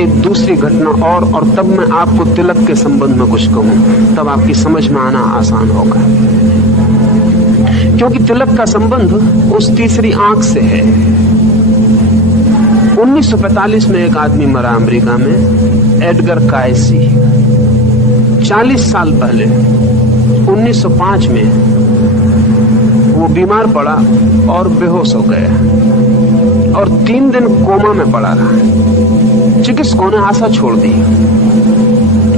एक दूसरी घटना और तब मैं आपको तिलक के संबंध में कुछ कहूं, तब आपकी समझ में आना आसान होगा। क्योंकि तिलक का संबंध उस तीसरी आंख से है। 1945 में एक आदमी मरा अमेरिका में, एडगर कायसी। 40 साल पहले 1905 में वो बीमार पड़ा और बेहोश हो गया और 3 दिन कोमा में पड़ा रहा। चिकित्सकों ने आशा छोड़ दी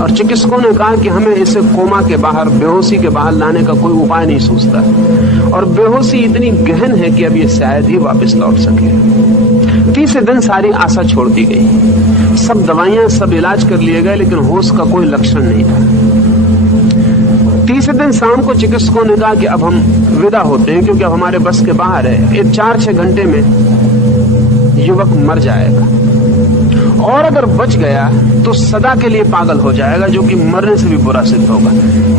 और चिकित्सकों ने कहा कि हमें इसे कोमा के बाहर, बेहोशी के बाहर लाने का कोई उपाय नहीं सूझता और बेहोशी इतनी गहन है कि अब ये शायद ही वापस लौट सके। तीसरे दिन सारी आशा छोड़ दी गई। सब दवाइयां, सब इलाज कर लिए गए, लेकिन होश का कोई लक्षण नहीं था। तीसरे दिन शाम को चिकित्सकों ने कहा कि अब हम विदा होते हैं, क्योंकि अब हमारे बस के बाहर है। एक 4-6 घंटे में युवक मर जाएगा और अगर बच गया तो सदा के लिए पागल हो जाएगा, जो कि मरने से भी बुरा सिद्ध होगा,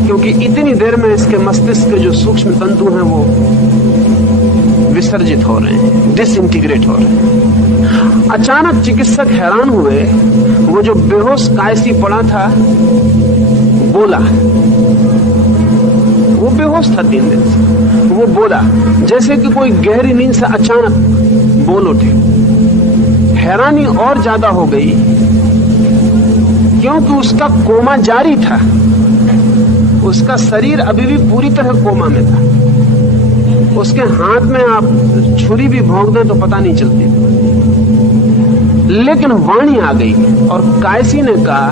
क्योंकि इतनी देर में इसके मस्तिष्क के जो सूक्ष्म तंतु हैं वो विसर्जित हो रहे हैं, डिसइंटीग्रेट हो रहे हैं। अचानक चिकित्सक हैरान हुए। वो जो बेहोश कायसी पड़ा था बोला। वो बेहोश था 3 दिन से। वो बोला जैसे कि कोई गहरी नींद से अचानक बोल उठे। हैरानी और ज्यादा हो गई क्योंकि उसका कोमा जारी था। उसका शरीर अभी भी पूरी तरह कोमा में था। उसके हाथ में आप छुरी भी भोंक दें तो पता नहीं चलती, लेकिन वाणी आ गई और कायसी ने कहा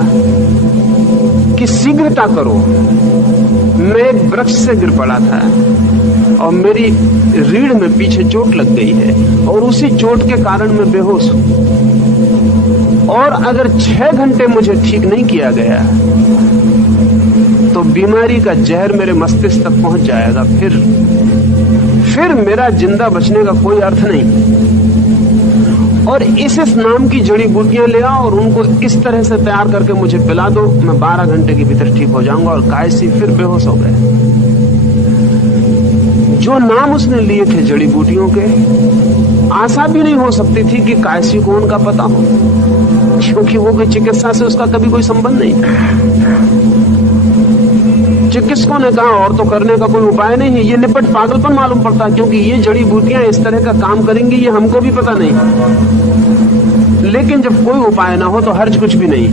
कि शीघ्रता करो, मैं एक वृक्ष से गिर पड़ा था और मेरी रीढ़ में पीछे चोट लग गई है और उसी चोट के कारण मैं बेहोश हूं, और अगर 6 घंटे मुझे ठीक नहीं किया गया तो बीमारी का जहर मेरे मस्तिष्क तक पहुंच जाएगा, फिर मेरा जिंदा बचने का कोई अर्थ नहीं। और इस नाम की जड़ी बूटियां ले आओ और उनको इस तरह से तैयार करके मुझे पिला दो, मैं 12 घंटे के भीतर ठीक हो जाऊंगा। और कायसी फिर बेहोश हो गए। जो नाम उसने लिए थे जड़ी बूटियों के, आशा भी नहीं हो सकती थी कि कायसी को उनका पता हो, क्योंकि वो कोई चिकित्सा से उसका कभी कोई संबंध नहीं था। चिकित्सकों ने कहा और तो करने का कोई उपाय नहीं है, ये निपट पागलपन मालूम पड़ता, क्योंकि ये जड़ी बूटियां इस तरह का काम करेंगी ये हमको भी पता नहीं। लेकिन जब कोई उपाय ना हो तो हर्ज कुछ भी नहीं।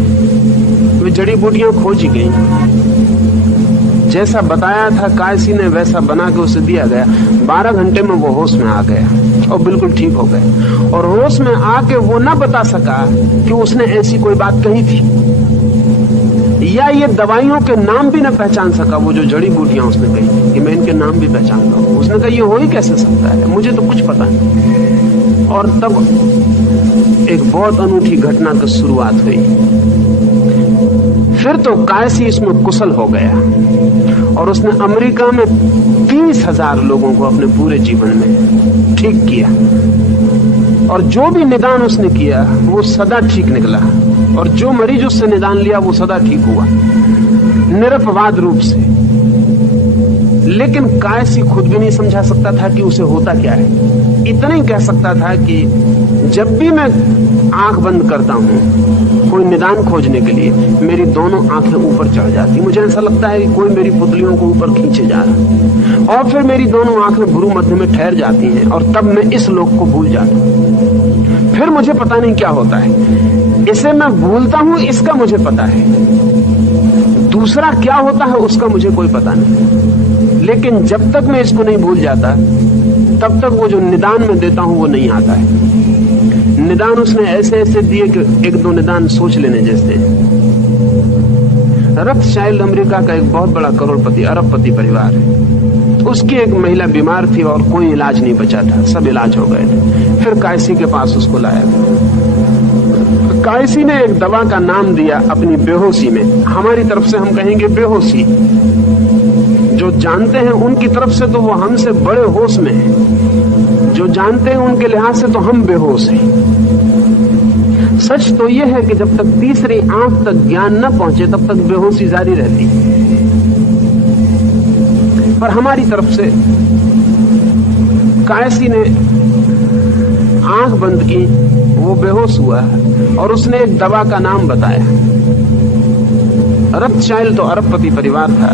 वे जड़ी बूटियां खोजी गई, जैसा बताया था कायसी ने वैसा बना के उसे दिया गया। 12 घंटे में वो होश में आ गया और बिल्कुल ठीक हो गए। और होश में आके वो न बता सका कि उसने ऐसी कोई बात कही थी, या ये दवाइयों के नाम भी न पहचान सका। वो जो जड़ी बूटियां उसने कही कि मैं इनके नाम भी पहचानता हूं, उसने कहा ये हो ही कैसे सकता है, मुझे तो कुछ पता नहीं। और तब एक बहुत अनूठी घटना की शुरुआत हुई। फिर तो कायसी इसमें कुशल हो गया और उसने अमेरिका में 30,000 लोगों को अपने पूरे जीवन में ठीक किया। और जो भी निदान उसने किया वो सदा ठीक निकला, और जो मरीज उससे निदान लिया वो सदा ठीक हुआ, निरपवाद रूप से। लेकिन कायसी खुद भी नहीं समझा सकता था कि उसे होता क्या है। इतना ही कह सकता था कि जब भी मैं आंख बंद करता हूं कोई निदान खोजने के लिए, मेरी दोनों आंखें ऊपर चढ़ जाती। मुझे ऐसा लगता है कि कोई मेरी पुतलियों को ऊपर खींचे जा रहा है, और फिर मेरी दोनों आंखें गुरु मध्य में ठहर जाती हैं, और तब मैं इस लोक को भूल जाता हूं। फिर मुझे पता नहीं क्या होता है, इसे मैं भूलता हूं, इसका मुझे पता है। दूसरा क्या होता है उसका मुझे कोई पता नहीं। लेकिन जब तक मैं इसको नहीं भूल जाता तब तक वो जो निदान में देता हूं वो नहीं आता है। निदान उसने ऐसे ऐसे दिए कि 1-2 निदान सोच लेने जैसे। रथशाइल्ड अमेरिका का एक बहुत बड़ा करोड़पति, अरबपति परिवार है। उसकी एक महिला बीमार थी और कोई इलाज नहीं बचा था, सब इलाज हो गए थे। फिर कायसी के पास उसको लाया। कायसी ने एक दवा का नाम दिया अपनी बेहोशी में। हमारी तरफ से हम कहेंगे बेहोशी, जो जानते हैं उनकी तरफ से तो वो हमसे बड़े होश में है, जो जानते हैं उनके लिहाज से तो हम बेहोश हैं। सच तो यह है कि जब तक तीसरी आंख तक ज्ञान न पहुंचे तब तक बेहोशी जारी रहती। पर हमारी तरफ से कायसी ने आंख बंद की, वो बेहोश हुआ और उसने एक दवा का नाम बताया। रथचाइल्ड तो अरबपति परिवार था।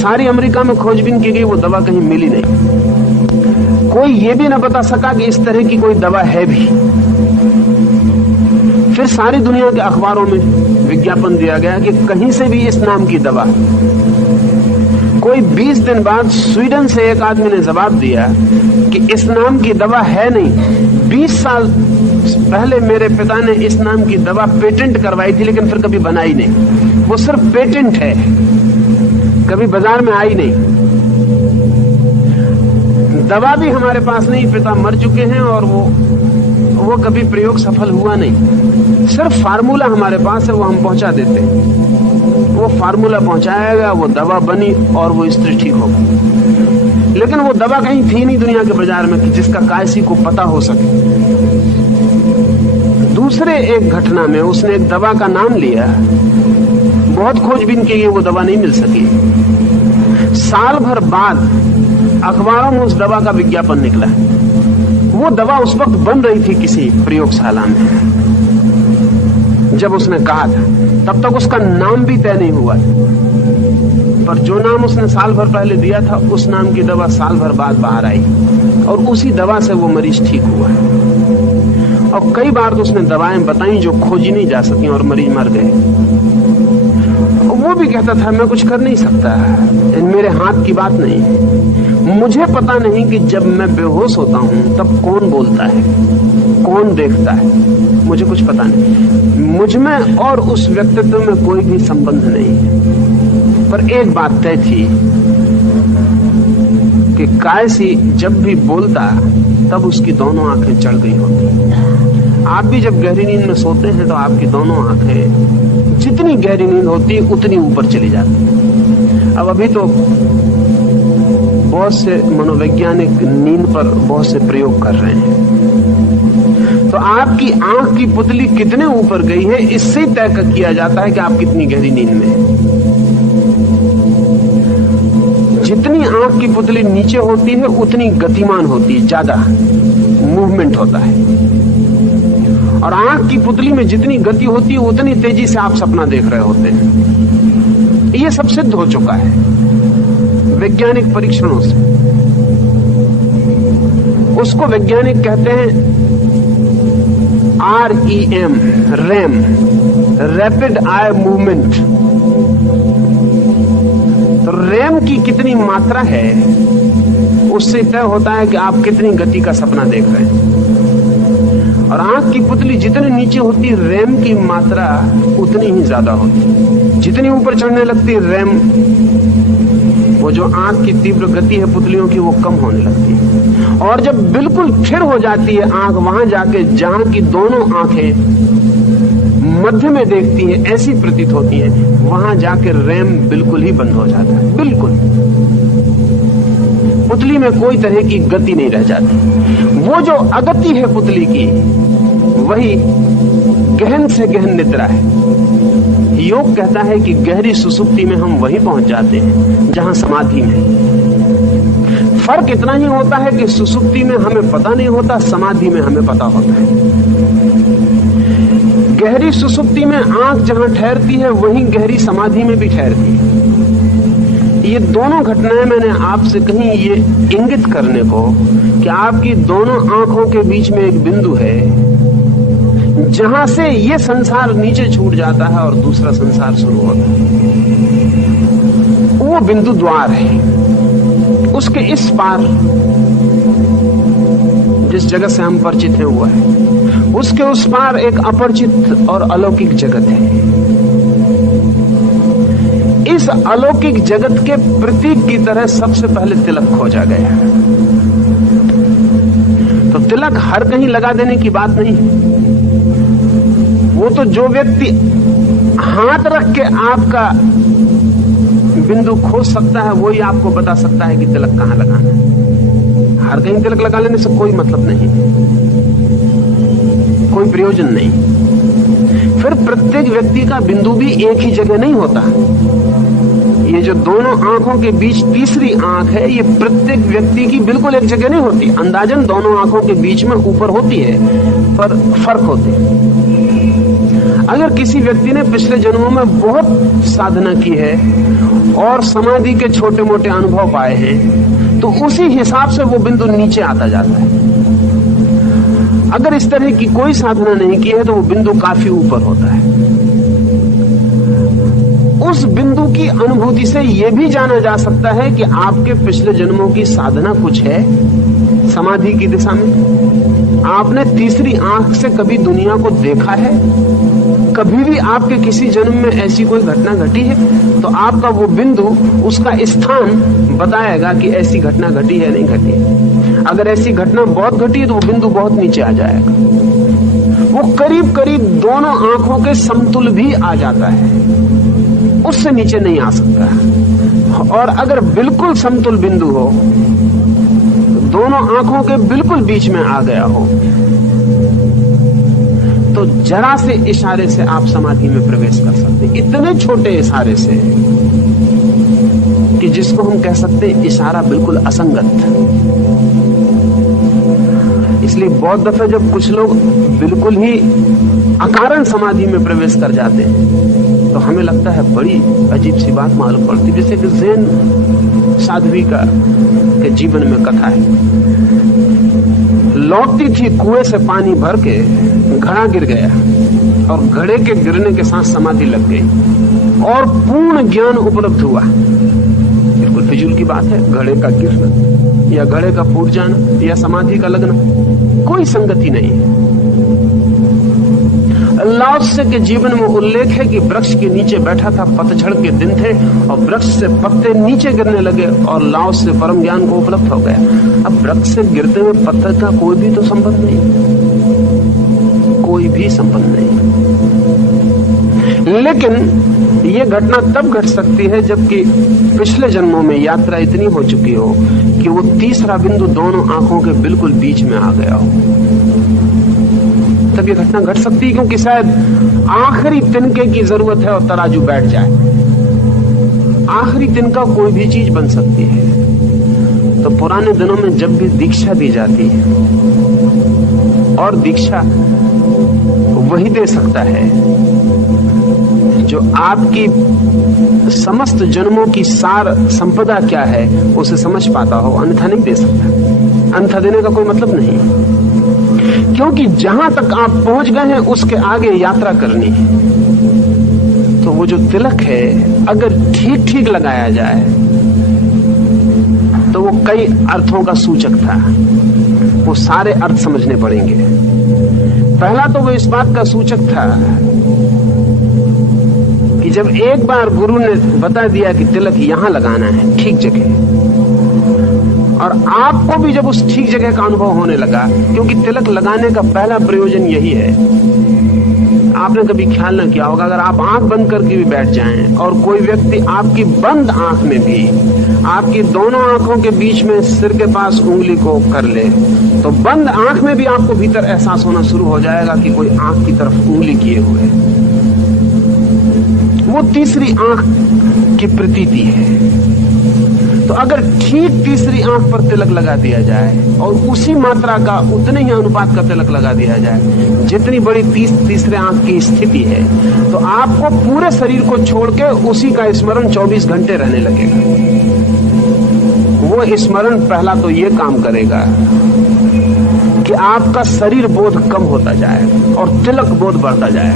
सारी अमेरिका में खोजबीन की गई, वो दवा कहीं मिली नहीं। कोई ये भी ना बता सका कि इस तरह की कोई दवा है भी। फिर सारी दुनिया के अखबारों में विज्ञापन दिया गया कि कहीं से भी इस नाम की दवा। कोई 20 दिन बाद स्वीडन से एक आदमी ने जवाब दिया कि इस नाम की दवा है नहीं। 20 साल पहले मेरे पिता ने इस नाम की दवा पेटेंट करवाई थी, लेकिन फिर कभी बनाई नहीं। वो सिर्फ पेटेंट है, कभी बाजार में आई नहीं। दवा भी हमारे पास नहीं, पिता मर चुके हैं और वो कभी प्रयोग सफल हुआ नहीं। सिर्फ फार्मूला हमारे पास है, वो हम पहुंचा देते हैं। वो फार्मूला पहुंचाया गया, वो दवा बनी और वो स्त्री ठीक हो गई। लेकिन वो दवा कहीं थी नहीं दुनिया के बाजार में कि जिसका कायसी को पता हो सके। दूसरे एक घटना में उसने एक दवा का नाम लिया, बहुत खोजबीन की गई, वो दवा नहीं मिल सकी। साल भर बाद अखबारों में उस दवा का विज्ञापन निकला। वो दवा उस वक्त बन रही थी किसी प्रयोगशाला में जब उसने कहा था। तब तक उसका नाम भी तय नहीं हुआ था, पर जो नाम उसने साल भर पहले दिया था, उस नाम की दवा साल भर बाद बाहर आई और उसी दवा से वो मरीज ठीक हुआ। और कई बार तो उसने दवाएं बताई जो खोजी नहीं जा सकी और मरीज मर गए। वो भी कहता था मैं कुछ कर नहीं सकता, मेरे हाथ की बात नहीं। मुझे पता नहीं कि जब मैं बेहोश होता हूं तब कौन बोलता है, कौन देखता है, मुझे कुछ पता नहीं। मुझ में और उस व्यक्तित्व में कोई भी संबंध नहीं है। पर एक बात तय थी कि कायसी जब भी बोलता तब उसकी दोनों आंखें चढ़ गई होती। आप भी जब गहरी नींद में सोते हैं तो आपकी दोनों आंखें, जितनी गहरी नींद होती है उतनी ऊपर चली जाती है। अब अभी तो बहुत से मनोवैज्ञानिक नींद पर बहुत से प्रयोग कर रहे हैं। तो आपकी आंख की पुतली कितने ऊपर गई है, इससे तय किया जाता है कि आप कितनी गहरी नींद में हैं। जितनी आंख की पुतली नीचे होती है उतनी गतिमान होती है, ज्यादा मूवमेंट होता है। और आंख की पुतली में जितनी गति होती है उतनी तेजी से आप सपना देख रहे होते हैं। ये सब सिद्ध हो चुका है वैज्ञानिक परीक्षणों से। उसको वैज्ञानिक कहते हैं REM, RAM, rapid eye movement. तो रैम की कितनी मात्रा है उससे तय होता है कि आप कितनी गति का सपना देख रहे हैं। और आंख की पुतली जितनी नीचे होती है रैम की मात्रा उतनी ही ज्यादा होती। जितनी ऊपर चढ़ने लगती है रैम, वो जो आंख की तीव्र गति है पुतलियों की, वो कम होने लगती है। और जब बिल्कुल फिर हो जाती है आंख, वहां जाके जहां की दोनों आंखें मध्य में देखती हैं, ऐसी प्रतीत होती है, वहां जाके रैम बिल्कुल ही बंद हो जाता है। बिल्कुल पुतली में कोई तरह की गति नहीं रह जाती। वो जो अगति है पुतली की, वही गहन से गहन निद्रा है। योग कहता है कि गहरी सुसुप्ति में हम वहीं पहुंच जाते हैं जहां समाधि में। फर्क इतना ही होता है कि सुसुप्ति में हमें पता नहीं होता, समाधि में हमें पता होता है। गहरी सुसुप्ति में आंख जहां ठहरती है वहीं गहरी समाधि में भी ठहरती है। ये दोनों घटनाएं मैंने आपसे कही ये इंगित करने को कि आपकी दोनों आंखों के बीच में एक बिंदु है जहां से ये संसार नीचे छूट जाता है और दूसरा संसार शुरू होता है। वो बिंदु द्वार है। उसके इस पार जिस जगत से हम परिचित हैं हुआ है, उसके उस पार एक अपरिचित और अलौकिक जगत है। इस अलौकिक जगत के प्रतीक की तरह सबसे पहले तिलक खोजा गया। तो तिलक हर कहीं लगा देने की बात नहीं। वो तो जो व्यक्ति हाथ रख के आपका बिंदु खोज सकता है वही आपको बता सकता है कि तिलक कहां लगाना है। हर कहीं तिलक लगा लेने से कोई मतलब नहीं, कोई प्रयोजन नहीं। फिर प्रत्येक व्यक्ति का बिंदु भी एक ही जगह नहीं होता। ये जो दोनों आंखों के बीच तीसरी आंख है, ये प्रत्येक व्यक्ति की बिल्कुल एक जगह नहीं होती। अंदाजन दोनों आंखों के बीच में ऊपर होती है, पर फर्क होते हैं। अगर किसी व्यक्ति ने पिछले जन्मों में बहुत साधना की है और समाधि के छोटे मोटे अनुभव पाए हैं, तो उसी हिसाब से वो बिंदु नीचे आता जाता है। अगर इस तरह की कोई साधना नहीं की है तो वो बिंदु काफी ऊपर होता है। उस बिंदु की अनुभूति से यह भी जाना जा सकता है कि आपके पिछले जन्मों की साधना कुछ है समाधि की दिशा में। आपने तीसरी आंख से कभी दुनिया को देखा है? कभी भी आपके किसी जन्म में ऐसी कोई घटना घटी है? तो आपका वो बिंदु, उसका स्थान बताएगा कि ऐसी घटना घटी है नहीं घटी है। अगर ऐसी घटना बहुत घटी है तो वो बिंदु बहुत नीचे आ जाएगा। वो करीब करीब दोनों आंखों के समतुल भी आ जाता है, उससे नीचे नहीं आ सकता। और अगर बिल्कुल समतुल बिंदु हो, दोनों आंखों के बिल्कुल बीच में आ गया हो, तो जरा से इशारे से आप समाधि में प्रवेश कर सकते हैं। इतने छोटे इशारे से कि जिसको हम कह सकते हैं इशारा बिल्कुल असंगत। इसलिए बहुत दफे जब कुछ लोग बिल्कुल ही अकारण समाधि में प्रवेश कर जाते हैं तो हमें लगता है बड़ी अजीब सी बात मालूम पड़ती। जैसे कि ज़ेन साध्वी के जीवन में कथा है। लौटती थी कुएं से पानी भर के, घड़ा गिर गया और घड़े के गिरने के साथ समाधि लग गई और पूर्ण ज्ञान उपलब्ध हुआ। बिल्कुल फिजूल की बात है, घड़े का गिरना या घड़े का फूट जाना या समाधि का लगना, कोई संगति नहीं है। लाओत्से के जीवन में उल्लेख है कि वृक्ष के नीचे बैठा था, पतझड़ के दिन थे और वृक्ष से पत्ते नीचे गिरने लगे और लाओत्से परम ज्ञान को उपलब्ध हो गया। अब वृक्ष से गिरते हुए पत्थर का कोई भी तो संबंध नहीं, कोई भी संबंध नहीं। लेकिन ये घटना तब घट सकती है जबकि पिछले जन्मों में यात्रा इतनी हो चुकी हो कि वो तीसरा बिंदु दोनों आंखों के बिल्कुल बीच में आ गया हो, तब ये घटना घट सकती है। क्योंकि शायद आखिरी तिनके की जरूरत है और तराजू बैठ जाए। आखिरी तिनका कोई भी चीज बन सकती है। तो पुराने दिनों में जब भी दीक्षा दी जाती है, और दीक्षा वही दे सकता है जो आपकी समस्त जन्मों की सार संपदा क्या है उसे समझ पाता हो, अन्यथा नहीं दे सकता। अन्यथा देने का कोई मतलब नहीं, क्योंकि जहां तक आप पहुंच गए हैं उसके आगे यात्रा करनी है। तो वो जो तिलक है अगर ठीक ठीक लगाया जाए तो वो कई अर्थों का सूचक था। वो सारे अर्थ समझने पड़ेंगे। पहला तो वो इस बात का सूचक था कि जब एक बार गुरु ने बता दिया कि तिलक यहां लगाना है ठीक जगह, और आपको भी जब उस ठीक जगह का अनुभव होने लगा, क्योंकि तिलक लगाने का पहला प्रयोजन यही है। आपने कभी ख्याल न किया होगा, अगर आप आंख बंद करके भी बैठ जाएं और कोई व्यक्ति आपकी बंद आंख में भी आपकी दोनों आंखों के बीच में सिर के पास उंगली को कर ले, तो बंद आंख में भी आपको भीतर एहसास होना शुरू हो जाएगा कि कोई आंख की तरफ उंगली किए हुए। वो तीसरी आंख की प्रतीति है। तो अगर ठीक तीसरी आंख पर तिलक लगा दिया जाए और उसी मात्रा का, उतने ही अनुपात का तिलक लगा दिया जाए जितनी बड़ी तीसरे आंख की स्थिति है, तो आपको पूरे शरीर को छोड़ के उसी का स्मरण 24 घंटे रहने लगेगा। वो स्मरण पहला तो ये काम करेगा कि आपका शरीर बोध कम होता जाए और तिलक बोध बढ़ता जाए।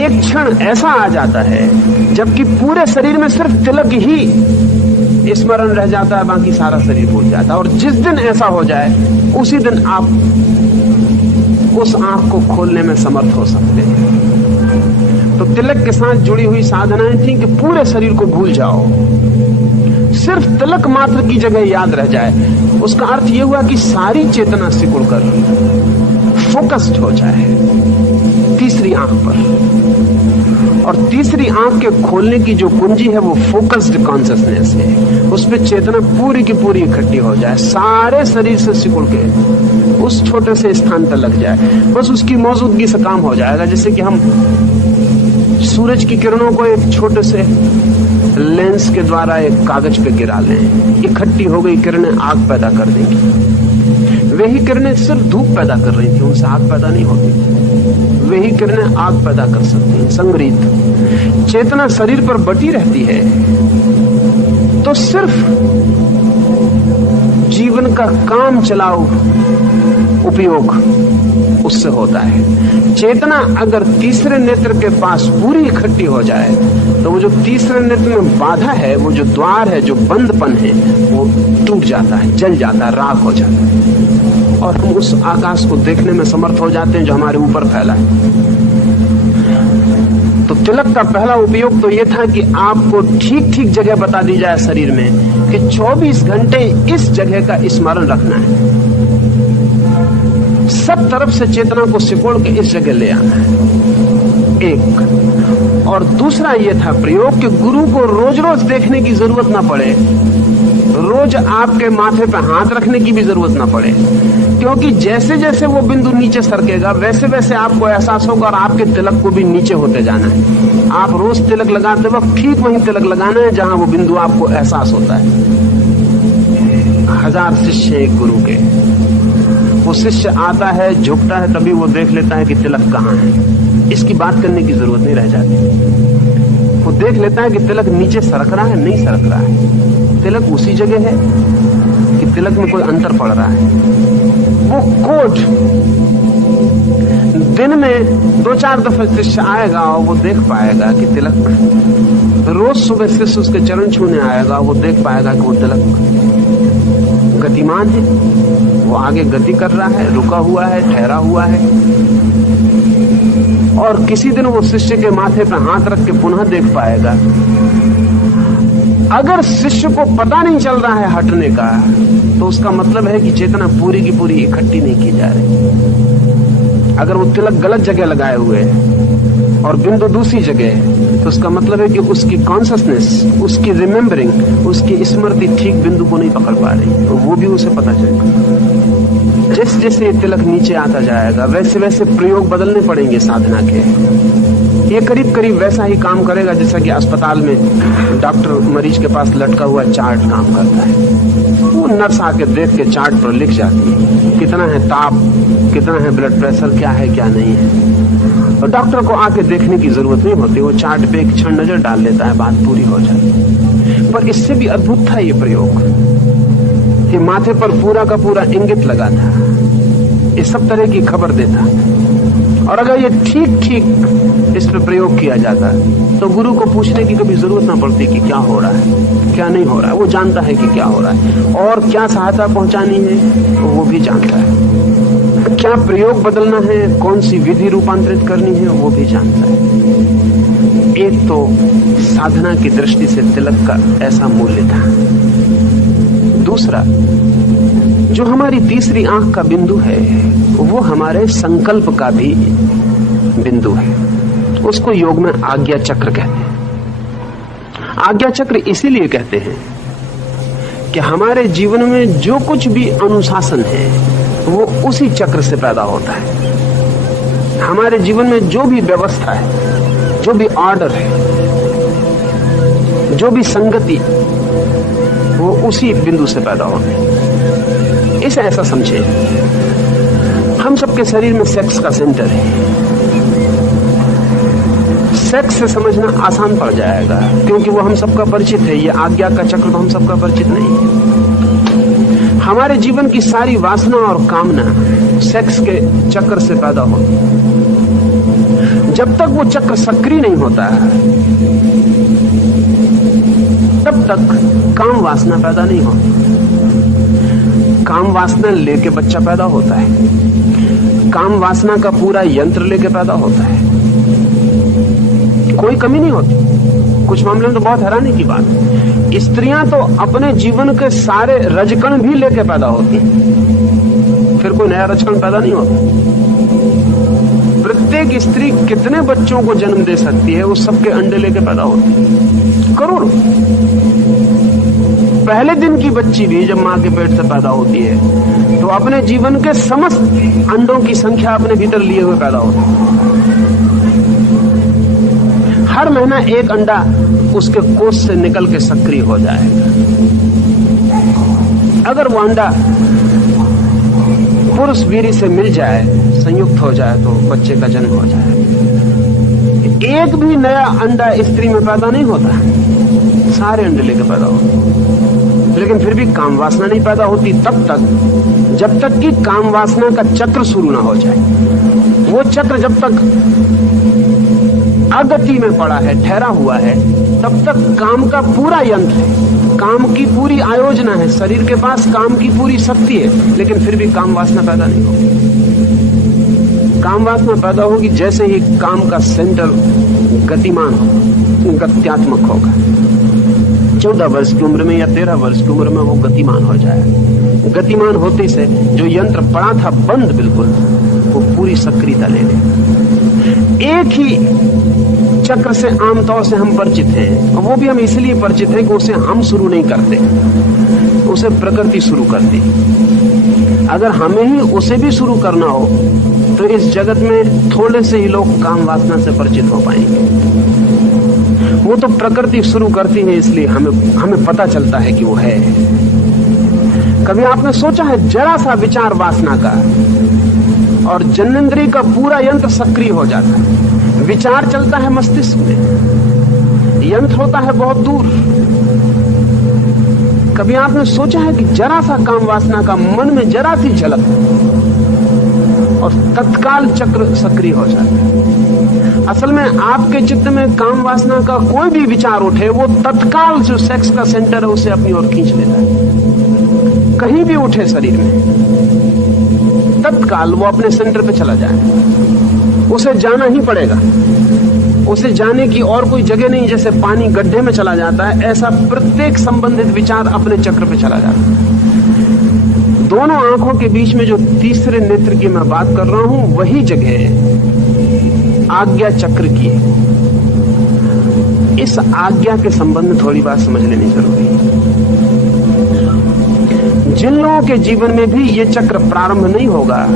एक क्षण ऐसा आ जाता है जबकि पूरे शरीर में सिर्फ तिलक ही स्मरण रह जाता है, बाकी सारा शरीर भूल जाता है। और जिस दिन ऐसा हो जाए उसी दिन आप उस आंख को खोलने में समर्थ हो सकते हैं। तो तिलक के साथ जुड़ी हुई साधनाएं थी कि पूरे शरीर को भूल जाओ, सिर्फ तिलक मात्र की जगह याद रह जाए। उसका अर्थ यह हुआ कि सारी चेतना सिकुड़कर फोकस्ड हो जाए तीसरी आंख पर। और तीसरी आंख के खोलने की जो कुंजी है वो फोकस्ड कॉन्शियसनेस है। उस पर चेतना पूरी की पूरी इकट्ठी हो जाए, सारे शरीर से सिकुड़ के उस छोटे से स्थान पर लग जाए, बस उसकी मौजूदगी से काम हो जाएगा। जैसे कि हम सूरज की किरणों को एक छोटे से लेंस के द्वारा एक कागज पे गिरा लें, इकट्ठी हो गई किरणें आग पैदा कर देंगी। वही किरणें सिर्फ धूप पैदा कर रही थी, उनसे आग पैदा नहीं होती। वही किरणें आग पैदा कर सकती हैं। संग्रहित चेतना शरीर पर बटी रहती है तो सिर्फ जीवन का काम चलाओ उपयोग उससे होता है। चेतना अगर तीसरे नेत्र के पास पूरी इकट्ठी हो जाए तो वो जो तीसरे नेत्र में बाधा है, वो जो द्वार है, जो बंदपन है, वो टूट जाता है, जल जाता है, राख हो जाता है और हम उस आकाश को देखने में समर्थ हो जाते हैं जो हमारे ऊपर फैला है। तो तिलक का पहला उपयोग तो ये था कि आपको ठीक ठीक जगह बता दी जाए शरीर में कि 24 घंटे इस जगह का स्मरण रखना है, सब तरफ से चेतना को सिकोड़ के इस जगह ले आना है। एक और दूसरा ये था प्रयोग कि गुरु को रोज रोज देखने की जरूरत ना पड़े, रोज आपके माथे पे हाथ रखने की भी जरूरत ना पड़े, क्योंकि जैसे जैसे वो बिंदु नीचे सरकेगा वैसे वैसे आपको एहसास होगा और आपके तिलक को भी नीचे होते जाना है। आप रोज तिलक लगाते वक्त ठीक वहीं तिलक लगाना है जहां वो बिंदु आपको एहसास होता है। 1000 शिष्य एक गुरु के, वो शिष्य आता है, झुकता है, तभी वो देख लेता है कि तिलक कहाँ है। इसकी बात करने की जरूरत नहीं रह जाती। वो देख लेता है कि तिलक नीचे सरक रहा है, नहीं सरक रहा है, तिलक उसी जगह है कि तिलक में कोई अंतर पड़ रहा है। वो कोट दिन में 2-4 दफे शिष्य आएगा और वो देख पाएगा कि तिलक, रोज सुबह शिष्य उसके चरण छूने आएगा, वो देख पाएगा कि वो तिलक गतिमान है, वो आगे गति कर रहा है, रुका हुआ है, ठहरा हुआ है। और किसी दिन वो शिष्य के माथे पर हाथ रख के पुनः देख पाएगा। अगर शिष्य को पता नहीं चल रहा है हटने का, तो उसका मतलब है कि चेतना पूरी की पूरी इकट्ठी नहीं की जा रही। अगर वो तिलक गलत जगह लगाए हुए है और बिंदु दूसरी जगह है, तो उसका मतलब है कि उसकी कॉन्शसनेस, उसकी रिमेम्बरिंग, उसकी स्मृति ठीक बिंदु को नहीं पकड़ पा रही, तो वो भी उसे पता चलेगा। जैसे जैसे ये तिलक नीचे आता जाएगा वैसे वैसे प्रयोग बदलने पड़ेंगे साधना के। ये करीब करीब वैसा ही काम करेगा जैसा कि अस्पताल में डॉक्टर मरीज के पास लटका हुआ चार्ट काम करता है। वो नर्स आके देख के चार्ट पर लिख जाती है कितना है ताप, कितना है ब्लड प्रेशर, क्या है क्या नहीं है। और डॉक्टर को आके देखने की जरूरत नहीं होती, वो चार्ट पे एक क्षण नजर डाल लेता है, बात पूरी हो जाती है। पर इससे भी अद्भुत था ये प्रयोग कि माथे पर पूरा का पूरा इंगित लगा था, ये सब तरह की खबर देता। और अगर ये ठीक ठीक इस पर प्रयोग किया जाता तो गुरु को पूछने की कभी जरूरत ना पड़ती कि क्या हो रहा है क्या नहीं हो रहा है। वो जानता है कि क्या हो रहा है और क्या सहायता पहुंचानी है वो भी जानता है, क्या प्रयोग बदलना है, कौन सी विधि रूपांतरित करनी है वो भी जानता है। एक तो साधना की दृष्टि से तिलक का ऐसा मूल्य था। दूसरा, जो हमारी तीसरी आंख का बिंदु है वो हमारे संकल्प का भी बिंदु है। उसको योग में आज्ञा चक्र कहते हैं। आज्ञा चक्र इसीलिए कहते हैं कि हमारे जीवन में जो कुछ भी अनुशासन है वो उसी चक्र से पैदा होता है। हमारे जीवन में जो भी व्यवस्था है, जो भी ऑर्डर है, जो भी संगति, वो उसी बिंदु से पैदा होते हैं। इसे ऐसा समझे, हम सबके शरीर में सेक्स का सेंटर है। सेक्स से समझना आसान पड़ जाएगा क्योंकि वो हम सबका परिचित है। ये आज्ञा का चक्र तो हम सबका परिचित नहीं है। हमारे जीवन की सारी वासना और कामना सेक्स के चक्र से पैदा होती है। जब तक वो चक्र सक्रिय नहीं होता है तब तक काम वासना पैदा नहीं होती। काम वासना लेके बच्चा पैदा होता है, काम वासना का पूरा यंत्र लेके पैदा होता है, कोई कमी नहीं होती। कुछ मामले में तो बहुत हैरानी की बात है, स्त्रियां तो अपने जीवन के सारे रजकण भी लेके पैदा होती हैं, फिर कोई नया रजकण पैदा नहीं होता। प्रत्येक स्त्री कितने बच्चों को जन्म दे सकती है, उस सबके अंडे लेके पैदा होती है, करोड़ों। पहले दिन की बच्ची भी जब मां के पेट से पैदा होती है तो अपने जीवन के समस्त अंडों की संख्या अपने भीतर लिए हुए पैदा होती है। महीना एक अंडा उसके कोष से निकल के सक्रिय हो जाएगा। अगर वो अंडा पुरुष वीर्य से मिल जाए, संयुक्त हो जाए, तो बच्चे का जन्म हो जाए। एक भी नया अंडा स्त्री में पैदा नहीं होता, सारे अंडे लेके पैदा होते, लेकिन फिर भी काम वासना नहीं पैदा होती तब तक जब तक कि काम वासना का चक्र शुरू ना हो जाए। वो चक्र जब तक अगति में पड़ा है, ठहरा हुआ है, तब तक काम का पूरा यंत्र है, काम की पूरी आयोजना है, शरीर के पास काम की पूरी शक्ति है, लेकिन फिर भी काम वासना पैदा नहीं होगी। काम वासना पैदा होगी जैसे ही काम का सेंटर गतिमान हो, गत्यात्मक होगा। 14 वर्ष की उम्र में या 13 वर्ष की उम्र में वो गतिमान हो जाए। गतिमान होते से जो यंत्र पड़ा था बंद बिल्कुल, वो पूरी सक्रियता ले ले। एक ही चक्र से आमतौर से हम परिचित हैं, और वो भी हम इसलिए परिचित हैं कि उसे हम शुरू नहीं करते, उसे प्रकृति शुरू करती। अगर हमें ही उसे भी शुरू करना हो तो इस जगत में थोड़े से ही लोग काम वासना से परिचित हो पाएंगे। वो तो प्रकृति शुरू करती है, इसलिए हमें पता चलता है कि वो है। कभी आपने सोचा है जरा सा विचार वासना का और जन्नेंद्रिय का पूरा यंत्र सक्रिय हो जाता है। विचार चलता है मस्तिष्क में, यंत्र होता है बहुत दूर। कभी आपने सोचा है कि जरा सा काम वासना का मन में जरा सी झलक और तत्काल चक्र सक्रिय हो जाता है। असल में आपके चित्त में काम वासना का कोई भी विचार उठे, वो तत्काल जो सेक्स का सेंटर है उसे अपनी ओर खींच लेता है। कहीं भी उठे शरीर में, तत्काल वो अपने सेंटर पे चला जाए। उसे जाना ही पड़ेगा, उसे जाने की और कोई जगह नहीं। जैसे पानी गड्ढे में चला जाता है, ऐसा प्रत्येक संबंधित विचार अपने चक्र पे चला जाता है। दोनों आंखों के बीच में जो तीसरे नेत्र की मैं बात कर रहा हूं, वही जगह आज्ञा चक्र की है। इस आज्ञा के संबंध में थोड़ी बात समझ लेनी जरूरी है। जिन लोगों के जीवन में भी ये चक्र प्रारंभ नहीं होगा,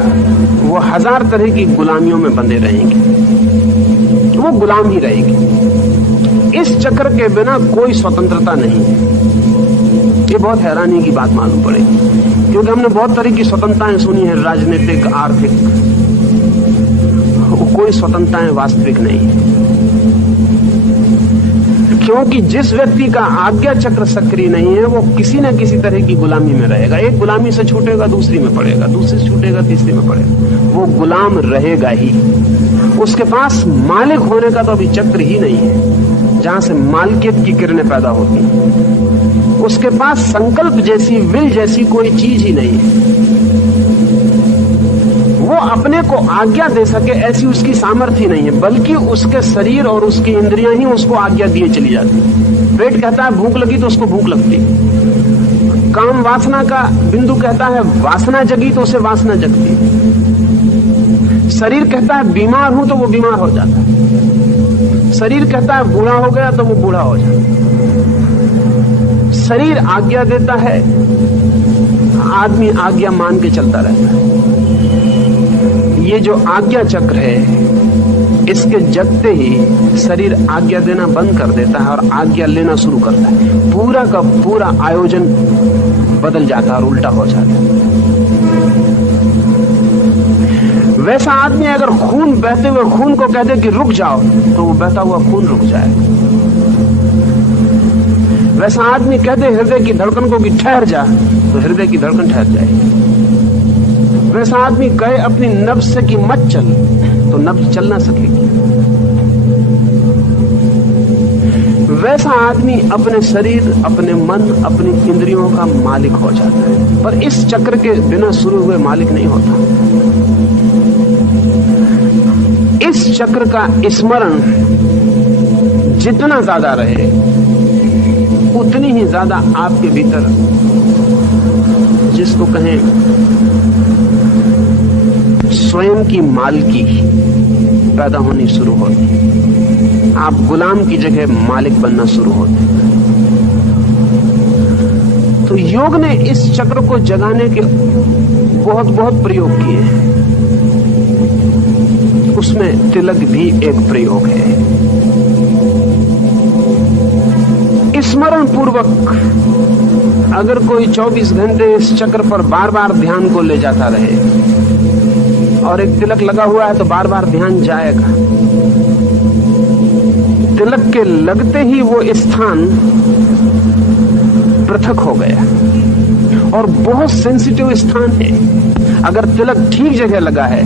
वो 1000 तरह की गुलामियों में बंधे रहेंगे, वो गुलाम ही रहेंगे। इस चक्र के बिना कोई स्वतंत्रता नहीं है। ये बहुत हैरानी की बात मालूम पड़ेगी, क्योंकि हमने बहुत तरह की स्वतंत्रताएं सुनी है, राजनीतिक, आर्थिक, कोई स्वतंत्रताएं वास्तविक नहीं है। क्योंकि जिस व्यक्ति का आज्ञा चक्र सक्रिय नहीं है, वो किसी न किसी तरह की गुलामी में रहेगा। एक गुलामी से छूटेगा, दूसरी में पड़ेगा, दूसरी से छूटेगा, तीसरी में पड़ेगा। वो गुलाम रहेगा ही। उसके पास मालिक होने का तो अभी चक्र ही नहीं है, जहां से मालिकियत की किरणें पैदा होती हैं। उसके पास संकल्प जैसी, विल जैसी कोई चीज ही नहीं है। वो अपने को आज्ञा दे सके ऐसी उसकी सामर्थ्य नहीं है, बल्कि उसके शरीर और उसकी इंद्रियां ही उसको आज्ञा दिए चली जाती। पेट कहता है भूख लगी तो उसको भूख लगती। काम वासना का बिंदु कहता है वासना जगी तो उसे वासना जगती। शरीर कहता है बीमार हूं तो वो बीमार हो जाता है। शरीर कहता है बूढ़ा हो गया तो वो बूढ़ा हो जाता है। शरीर आज्ञा देता है, आदमी आज्ञा मान के चलता रहता है। ये जो आज्ञा चक्र है, इसके जगते ही शरीर आज्ञा देना बंद कर देता है और आज्ञा लेना शुरू करता है। पूरा का पूरा आयोजन बदल जाता है और उल्टा हो जाता है। वैसा आदमी अगर खून, बहते हुए खून को कह दे कि रुक जाओ, तो वो बहता हुआ खून रुक जाए। वैसा आदमी कह दे हृदय की धड़कन को कि ठहर जा, तो हृदय की धड़कन ठहर जाएगी। वैसा आदमी कहे अपनी नब्ज से कि मत चल, तो नब्ज चल ना सकेगी। वैसा आदमी अपने शरीर, अपने मन, अपनी इंद्रियों का मालिक हो जाता है। पर इस चक्र के बिना शुरू हुए मालिक नहीं होता। इस चक्र का स्मरण जितना ज्यादा रहे, उतनी ही ज्यादा आपके भीतर, जिसको कहें स्वयं की मालिकी, पैदा होनी शुरू होती। आप गुलाम की जगह मालिक बनना शुरू होते। तो योग ने इस चक्र को जगाने के बहुत बहुत प्रयोग किए हैं। उसमें तिलक भी एक प्रयोग है। विस्मरण पूर्वक अगर कोई 24 घंटे इस चक्र पर बार बार ध्यान को ले जाता रहे और एक तिलक लगा हुआ है तो बार बार ध्यान जाएगा। तिलक के लगते ही वो स्थान पृथक हो गया और बहुत सेंसिटिव स्थान है। अगर तिलक ठीक जगह लगा है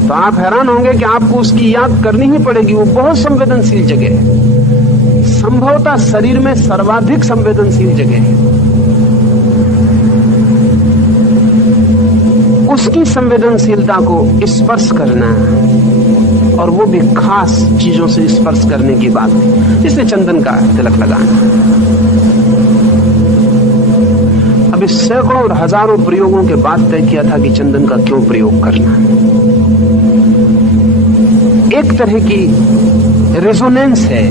तो आप हैरान होंगे कि आपको उसकी याद करनी ही पड़ेगी। वो बहुत संवेदनशील जगह है, संभवतः शरीर में सर्वाधिक संवेदनशील जगह है। उसकी संवेदनशीलता को स्पर्श करना और वो भी खास चीजों से स्पर्श करने की बात है, इसलिए चंदन का तिलक लगाना। अभी सैकड़ों और हजारों प्रयोगों के बाद तय किया था कि चंदन का क्यों प्रयोग करना। एक तरह की रेजोनेंस है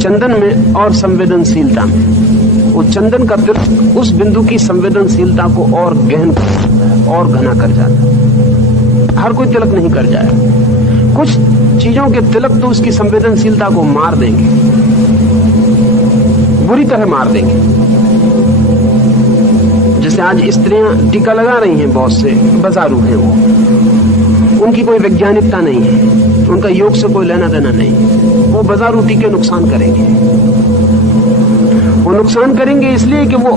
चंदन में और संवेदनशीलता में। वो चंदन का तिलक उस बिंदु की संवेदनशीलता को और गहन और घना कर जाता है। हर कोई तिलक नहीं कर जाए, कुछ चीजों के तिलक तो उसकी संवेदनशीलता को मार देंगे, बुरी तरह मार देंगे। जैसे आज स्त्रियां टीका लगा रही हैं, बहुत से बाजारू हैं, वो उनकी कोई वैज्ञानिकता नहीं है, उनका योग से कोई लेना देना नहीं है। वो बाजारू टीके नुकसान करेंगे। वो नुकसान करेंगे इसलिए कि वो,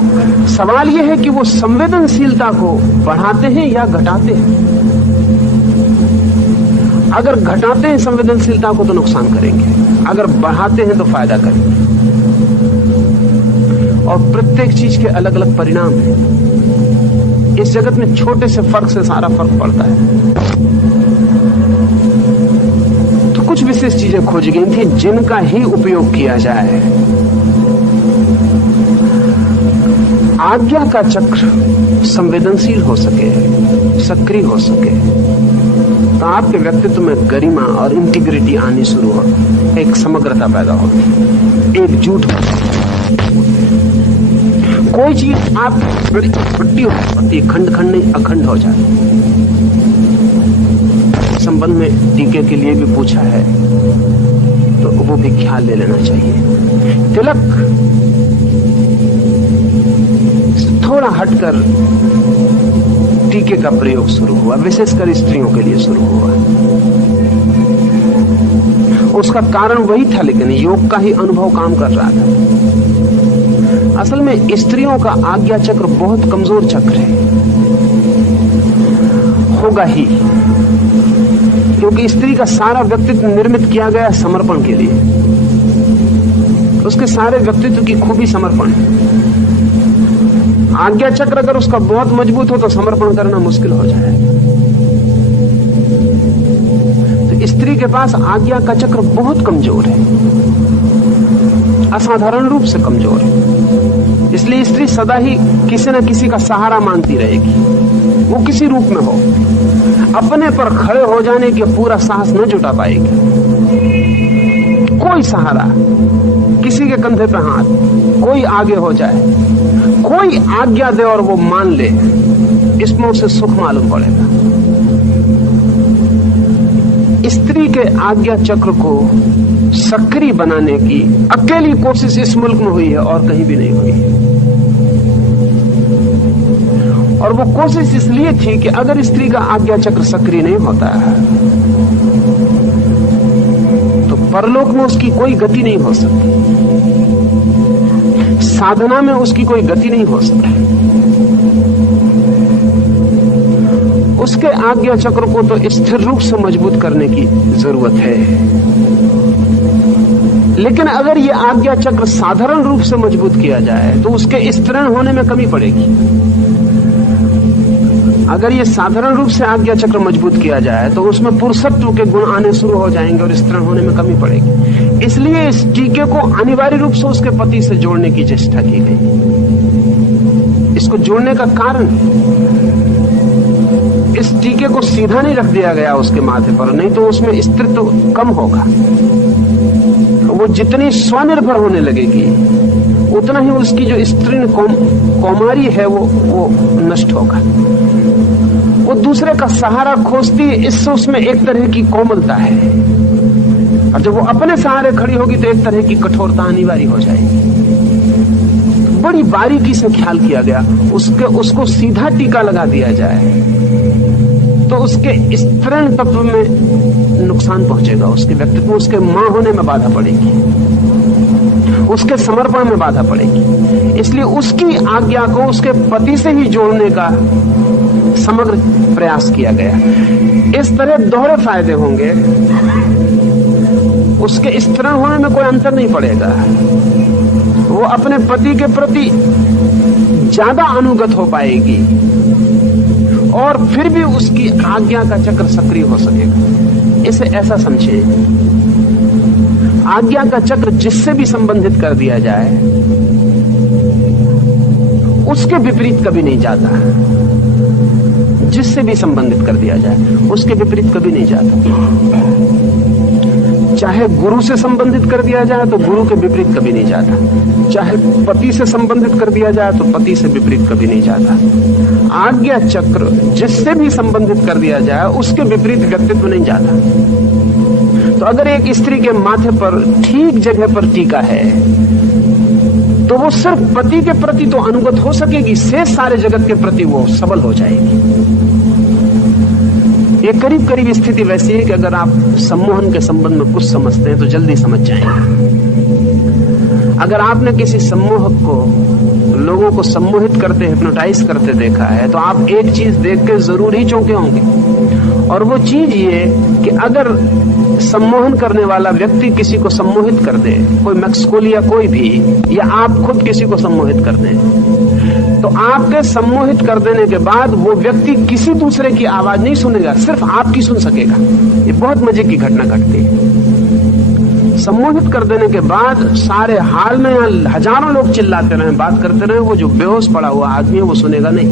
सवाल यह है कि वो संवेदनशीलता को बढ़ाते हैं या घटाते हैं। अगर घटाते हैं संवेदनशीलता को तो नुकसान करेंगे, अगर बढ़ाते हैं तो फायदा करेंगे। और प्रत्येक चीज के अलग अलग परिणाम हैं। इस जगत में छोटे से फर्क से सारा फर्क पड़ता है। तो कुछ विशेष चीजें खोजी गई थी जिनका ही उपयोग किया जाए। आज्ञा का चक्र संवेदनशील हो सके, सक्रिय हो सके, तो आपके व्यक्तित्व में गरिमा और इंटीग्रिटी आनी शुरू हो, एक समग्रता पैदा होती, एक जुट। कोई चीज आप बड़ी बट्टी होती, खंड खंड नहीं अखंड हो जाती। संबंध में टीके के लिए भी पूछा है तो वो भी ख्याल ले लेना चाहिए। तिलक थोड़ा हटकर टीके का प्रयोग शुरू हुआ, विशेषकर स्त्रियों के लिए शुरू हुआ। उसका कारण वही था, लेकिन योग का ही अनुभव काम कर रहा था। असल में स्त्रियों का आज्ञा चक्र बहुत कमजोर चक्र है, होगा ही, क्योंकि स्त्री का सारा व्यक्तित्व निर्मित किया गया समर्पण के लिए। उसके सारे व्यक्तित्व की खूबी समर्पण है। आज्ञा चक्र अगर उसका बहुत मजबूत हो तो समर्पण करना मुश्किल हो जाए। तो स्त्री के पास आज्ञा का चक्र बहुत कमजोर है, असाधारण रूप से कमजोर है। इसलिए स्त्री सदा ही किसी न किसी का सहारा मांगती रहेगी, वो किसी रूप में हो। अपने पर खड़े हो जाने के पूरा साहस न जुटा पाएगी। कोई सहारा, किसी के कंधे पे हाथ, कोई आगे हो जाए, कोई आज्ञा दे और वो मान ले, इसमें उसे सुख मालूम पड़ेगा। स्त्री के आज्ञा चक्र को सक्रिय बनाने की अकेली कोशिश इस मुल्क में हुई है और कहीं भी नहीं हुई है। और वो कोशिश इसलिए थी कि अगर स्त्री का आज्ञा चक्र सक्रिय नहीं होता है तो परलोक में उसकी कोई गति नहीं हो सकती, साधना में उसकी कोई गति नहीं हो सकती। उसके आज्ञा चक्र को तो स्थिर रूप से मजबूत करने की जरूरत है। लेकिन अगर ये आज्ञा चक्र साधारण रूप से मजबूत किया जाए तो उसके स्तरण होने में कमी पड़ेगी। अगर ये साधारण रूप से आज्ञा चक्र मजबूत किया जाए तो उसमें पुरुषत्व के गुण आने शुरू हो जाएंगे और स्तरण होने में कमी पड़ेगी। इसलिए इस टीके को अनिवार्य रूप से उसके पति से जोड़ने की चेष्टा की गई। इसको जोड़ने का कारण, इस टीके को सीधा नहीं रख दिया गया उसके माथे पर, नहीं तो उसमें स्त्रीत्व कम होगा। वो जितनी स्वनिर्भर होने लगेगी उतना ही उसकी जो स्त्री कौमारी है वो नष्ट होगा। वो दूसरे का सहारा खोजती है, इससे उसमें एक तरह की कोमलता है। और जब वो अपने सहारे खड़ी होगी तो एक तरह की कठोरता अनिवार्य हो जाएगी। बड़ी बारीकी से ख्याल किया गया, उसको सीधा टीका लगा दिया जाए तो उसके स्त्रीण तत्व में नुकसान पहुंचेगा, उसके व्यक्तित्व, उसके मां होने में बाधा पड़ेगी, उसके समर्पण में बाधा पड़ेगी। इसलिए उसकी आज्ञा को उसके पति से ही जोड़ने का समग्र प्रयास किया गया। इस तरह दोहरे फायदे होंगे, उसके स्त्रीण होने में कोई अंतर नहीं पड़ेगा, वो अपने पति के प्रति ज्यादा अनुगत हो पाएगी और फिर भी उसकी आज्ञा का चक्र सक्रिय हो सकेगा। इसे ऐसा समझे, आज्ञा का चक्र जिससे भी संबंधित कर दिया जाए उसके विपरीत कभी नहीं जाता। जिससे भी संबंधित कर दिया जाए उसके विपरीत कभी नहीं जाता। चाहे गुरु से संबंधित कर दिया जाए तो गुरु के विपरीत कभी नहीं जाता, चाहे पति से संबंधित कर दिया जाए तो पति से विपरीत कभी नहीं जाता। आज्ञा चक्र जिससे भी संबंधित कर दिया जाए उसके विपरीत व्यक्तित्व नहीं जाता। तो अगर एक स्त्री के माथे पर ठीक जगह पर टीका है तो वो सिर्फ पति के प्रति तो अनुगत हो सकेगी, शेष सारे जगत के प्रति वो सबल हो जाएगी। ये करीब करीब स्थिति वैसी है कि अगर आप सम्मोहन के संबंध में कुछ समझते हैं तो जल्दी समझ जाएंगे। अगर आपने किसी सम्मोहक को, लोगों को सम्मोहित करते, हिप्नोटाइज करते देखा है तो आप एक चीज देख के जरूर ही चौंके होंगे, और वो चीज ये कि अगर सम्मोहन करने वाला व्यक्ति किसी को सम्मोहित कर दे, कोई मैक्सकोल या कोई भी, या आप खुद किसी को सम्मोहित कर दें, तो आपके सम्मोहित कर देने के बाद वो व्यक्ति किसी दूसरे की आवाज नहीं सुनेगा, सिर्फ आपकी सुन सकेगा। ये बहुत मजे की घटना घटती है। सम्मोहित कर देने के बाद सारे हाल में हजारों लोग चिल्लाते रहे, बात करते रहे, वो जो बेहोश पड़ा हुआ आदमी है वो सुनेगा नहीं।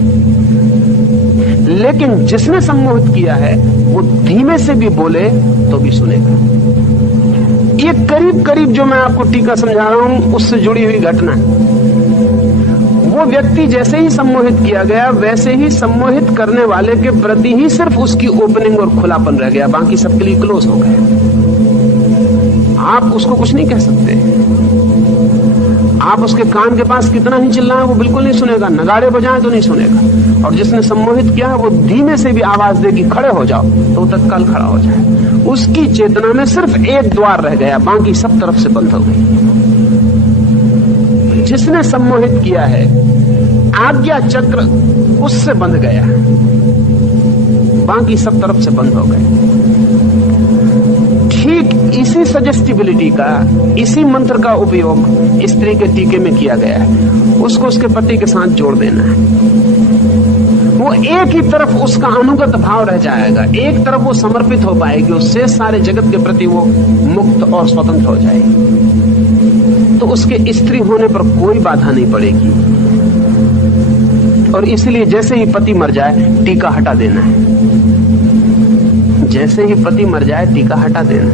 लेकिन जिसने सम्मोहित किया है वो धीमे से भी बोले तो भी सुनेगा। ये करीब करीब जो मैं आपको टीका समझा रहा हूं उससे जुड़ी हुई घटना है। वो व्यक्ति जैसे ही सम्मोहित किया गया वैसे ही सम्मोहित करने वाले के प्रति ही सिर्फ उसकी ओपनिंग और खुलापन रह गया, बाकी सबके लिए क्लोज हो गए। आप उसको कुछ नहीं कह सकते, आप उसके कान के पास कितना ही चिल्लाएं वो बिल्कुल नहीं सुनेगा, नगाड़े बजाएं तो नहीं सुनेगा। और जिसने सम्मोहित किया है वो धीमे से भी आवाज देगी खड़े हो जाओ तो वो तत्काल खड़ा हो जाए। उसकी चेतना में सिर्फ एक द्वार रह गया, बाकी सब तरफ से बंद हो गई। जिसने सम्मोहित किया है आज्ञा चक्र उससे बंध गया, बाकी सब तरफ से बंद हो गए। ठीक इसी सजेस्टिबिलिटी का, इसी मंत्र का उपयोग स्त्री के टीके में किया गया है। उसको उसके पति के साथ जोड़ देना है। वो एक ही तरफ उसका अनुगत भाव रह जाएगा, एक तरफ वो समर्पित हो पाएगी, उससे सारे जगत के प्रति वो मुक्त और स्वतंत्र हो जाएगी। तो उसके स्त्री होने पर कोई बाधा नहीं पड़ेगी। और इसलिए जैसे ही पति मर जाए टीका हटा देना है। जैसे ही पति मर जाए टीका हटा देना।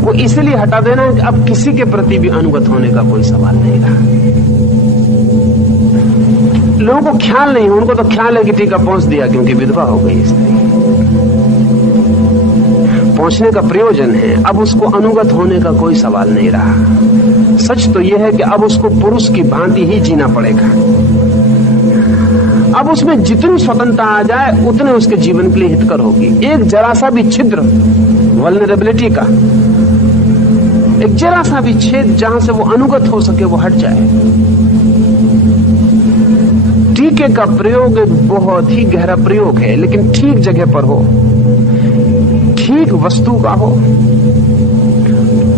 वो इसलिए हटा देना है कि अब किसी के प्रति भी अनुगत होने का कोई सवाल नहीं रहा। लोगों को ख्याल नहीं, उनको तो ख्याल है कि टीका पहुंच दिया क्योंकि विधवा हो गई स्त्री। पहुंचने का प्रयोजन है, अब उसको अनुगत होने का कोई सवाल नहीं रहा। सच तो यह है कि अब उसको पुरुष की भांति ही जीना पड़ेगा। अब उसमें जितनी स्वतंत्रता आ जाए उतने उसके जीवन के लिए हितकर होगी। एक जरा सा भी छिद्र वल्नरेबिलिटी का, एक जरा सा भी छेद जहां से वो अनुगत हो सके वो हट जाए। टीके का प्रयोग एक बहुत ही गहरा प्रयोग है, लेकिन ठीक जगह पर हो, ठीक वस्तु का हो,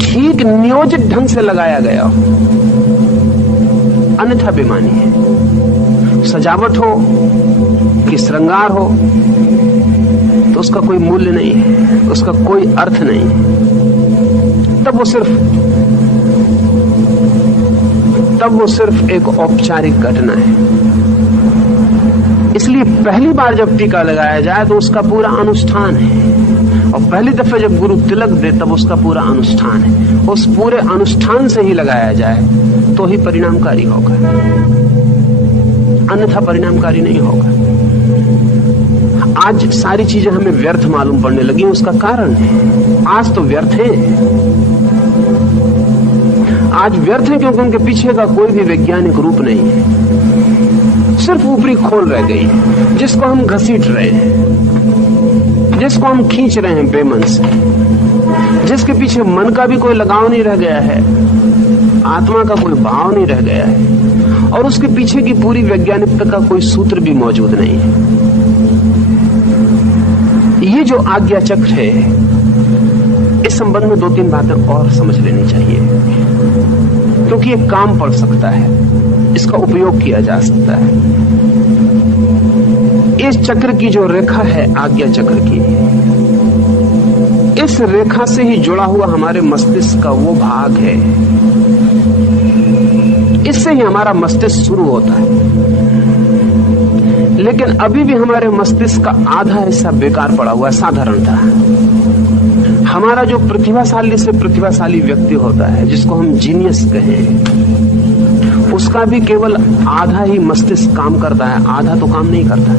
ठीक नियोजित ढंग से लगाया गया हो, अन्यथा बेमानी है। सजावट हो कि श्रृंगार हो तो उसका कोई मूल्य नहीं है, उसका कोई अर्थ नहीं है। तब वो सिर्फ एक औपचारिक घटना है। इसलिए पहली बार जब टीका लगाया जाए तो उसका पूरा अनुष्ठान है, और पहली दफे जब गुरु तिलक दे तब उसका पूरा अनुष्ठान है। उस पूरे अनुष्ठान से ही लगाया जाए तो ही परिणामकारी होगा, अन्यथा परिणामकारी नहीं होगा। आज सारी चीजें हमें व्यर्थ मालूम पड़ने लगी। उसका कारण है आज तो व्यर्थ है। आज व्यर्थ है क्योंकि उनके पीछे का कोई भी वैज्ञानिक रूप नहीं है, सिर्फ ऊपरी खोल रह गई है जिसको हम घसीट रहे हैं, जिसको हम खींच रहे हैं बेमन से, जिसके पीछे मन का भी कोई लगाव नहीं रह गया है, आत्मा का कोई भाव नहीं रह गया है, और उसके पीछे की पूरी वैज्ञानिकता का कोई सूत्र भी मौजूद नहीं है। ये जो आज्ञा चक्र है, इस संबंध में 2-3 बातें और समझ लेनी चाहिए, क्योंकि ये काम पड़ सकता है, इसका उपयोग किया जा सकता है। इस चक्र की जो रेखा है, आज्ञा चक्र की, इस रेखा से ही जुड़ा हुआ हमारे मस्तिष्क का वो भाग है, इससे ही हमारा मस्तिष्क शुरू होता है। लेकिन अभी भी हमारे मस्तिष्क का आधा हिस्सा बेकार पड़ा हुआ है। साधारणतः हमारा जो प्रतिभाशाली से प्रतिभाशाली व्यक्ति होता है, जिसको हम जीनियस कहें, उसका भी केवल आधा ही मस्तिष्क काम करता है, आधा तो काम नहीं करता।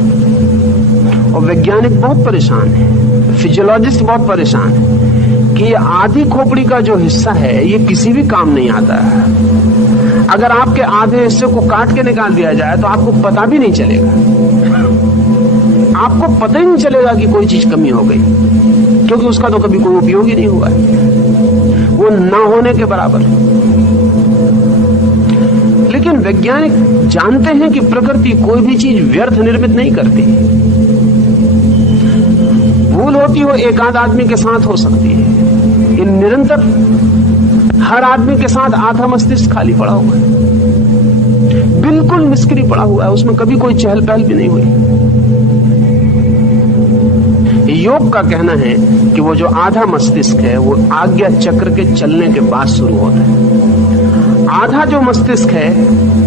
और वैज्ञानिक बहुत परेशान है, फिजियोलॉजिस्ट बहुत परेशान है कि ये आधी खोपड़ी का जो हिस्सा है, ये किसी भी काम नहीं आता है। अगर आपके आधे हिस्से को काट के निकाल दिया जाए तो आपको पता भी नहीं चलेगा, आपको पता ही नहीं चलेगा कि कोई चीज कमी हो गई, क्योंकि उसका तो कभी कोई उपयोग ही नहीं हुआ है, वो ना होने के बराबर। लेकिन वैज्ञानिक जानते हैं कि प्रकृति कोई भी चीज व्यर्थ निर्मित नहीं करती। भूल होती हो एक आध आदमी के साथ हो सकती है, इन निरंतर हर आदमी के साथ आधा मस्तिष्क खाली पड़ा हुआ है, बिल्कुल निष्क्रिय पड़ा हुआ है, उसमें कभी कोई चहल पहल भी नहीं हुई। योग का कहना है कि वो जो आधा मस्तिष्क है, वो आज्ञा चक्र के चलने के बाद शुरू होता है। आधा जो मस्तिष्क है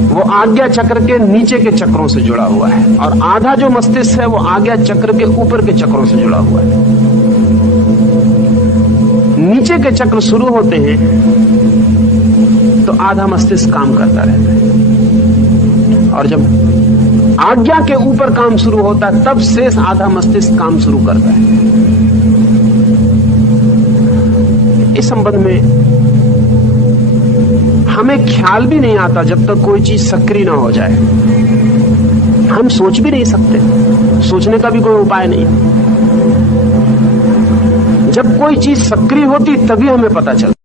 वो आज्ञा चक्र के नीचे के चक्रों से जुड़ा हुआ है, और आधा जो मस्तिष्क है वो आज्ञा चक्र के ऊपर के चक्रों से जुड़ा हुआ है। नीचे के चक्र शुरू होते हैं तो आधा मस्तिष्क काम करता रहता है, और जब आज्ञा के ऊपर काम शुरू होता है तब शेष आधा मस्तिष्क काम शुरू करता है। इस संबंध में हमें ख्याल भी नहीं आता जब तक कोई चीज सक्रिय ना हो जाए। हम सोच भी नहीं सकते, सोचने का भी कोई उपाय नहीं। जब कोई चीज सक्रिय होती तभी हमें पता चलता।